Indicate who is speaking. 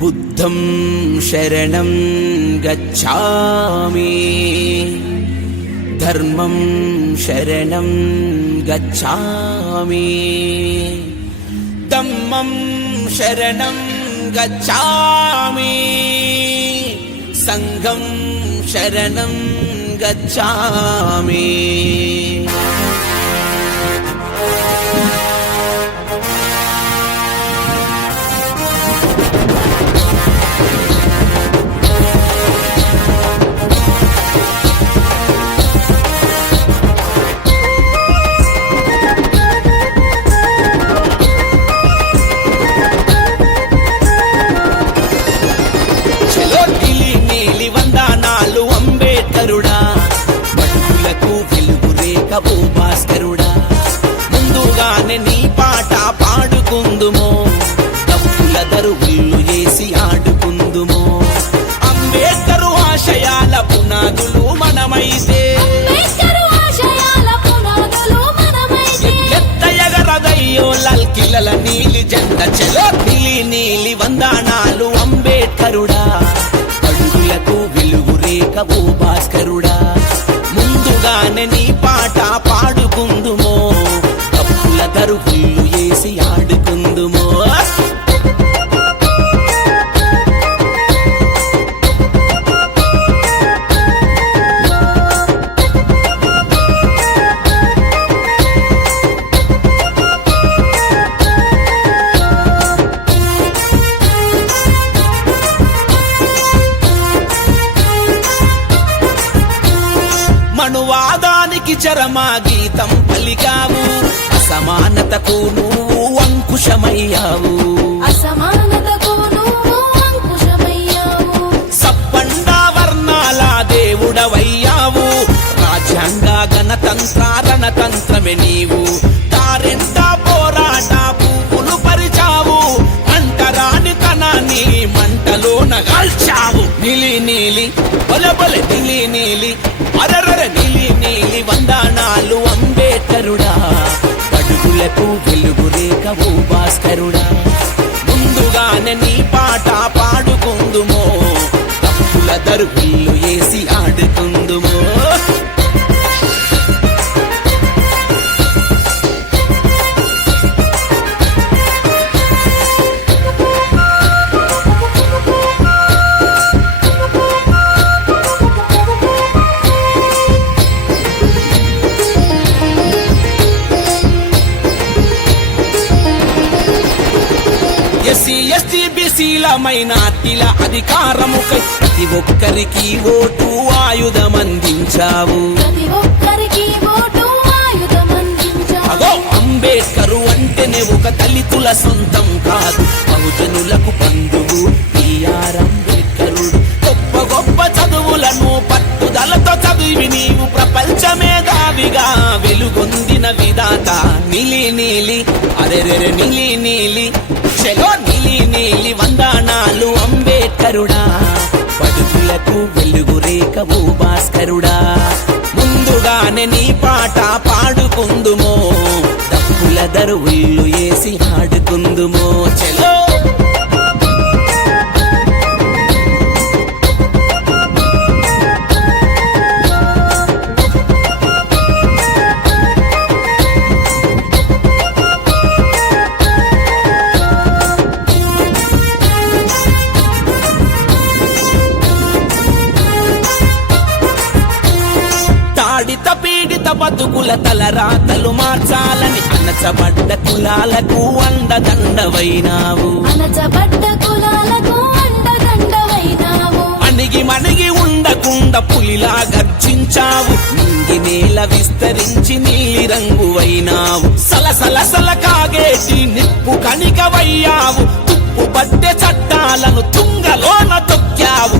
Speaker 1: ബുദ്ധം ശരണം ഗച്ഛാമി ധർമ്മം ശരണം ഗച്ഛാമി ദമ്മം
Speaker 2: ശരണം ഗച്ഛാമി സംഘം ശരണം
Speaker 1: ഗച്ഛാമി ఎగరదయ్యో నీలి జెండ చెలో నీలి నీలి వందానాలు అంబేద్కరుడా. అడుగులకు వెలుగు రేఖ చరమా గీతం పలికావు. అసమానతకు నువ్వు అంకుశమయ్యావు.
Speaker 2: అసమానతకు
Speaker 1: సప్పండ వర్ణాల దేవుడవయ్యావు. రాజ్యాంగ గణతంత్ర రణతంత్రమే నీవు. తారెంత పోరాట పువ్వులు పరిచావు. అంటరాని తనాన్ని మంటలో నగాల్చావు నీలి నీలి బొల బొల నీలి నీలి. అరరర ఎస్సీ ఎస్టీ బీసీల మైనార్టీల అధికారముకై ప్రతి ఒక్కరికి ఓటు ఆయుధం అందించావు
Speaker 2: ప్రతి ఒక్కరికి ఓటు ఆయుధం అందించావు
Speaker 1: అగో అంబేద్కరు అంటేనే ఒక దళితుల సొంతం కాదు. బహుజనులకు బంధువు బిఆర్ అంబేద్కరుడు. గొప్ప గొప్ప చదువులను పట్టుదలతో చదివి నీవు ప్రపంచ మేధావిగా వెలుగొందిన విధాత నీలి నీలి అరెరెరె నీలి అంబేద్కరుడా పడుకులకు వెలుగు రేఖవు భాస్కరుడా. ముందుగానే నీ పాట పాడుకుందుమో. డప్పుల దరువుళ్ళు వేసి ఆడుకుందుమో. చలో పీడిత బతుకుల తలరాతలు మార్చాలని అణచబడ్డ కులాలకు అండదండవైనావు.
Speaker 2: అణచబడ్డ కులాలకు అండదండవైనావు.
Speaker 1: అణిగి మణిగి ఉండకుండా పులిలా గర్జించావు. నింగి నేల విస్తరించి నీలి రంగువైనావు సలసల సల కాగేటి నిప్పు కణికవయ్యావు. తుప్పు పట్టె చట్టాలను తుంగలోన తొక్కావు.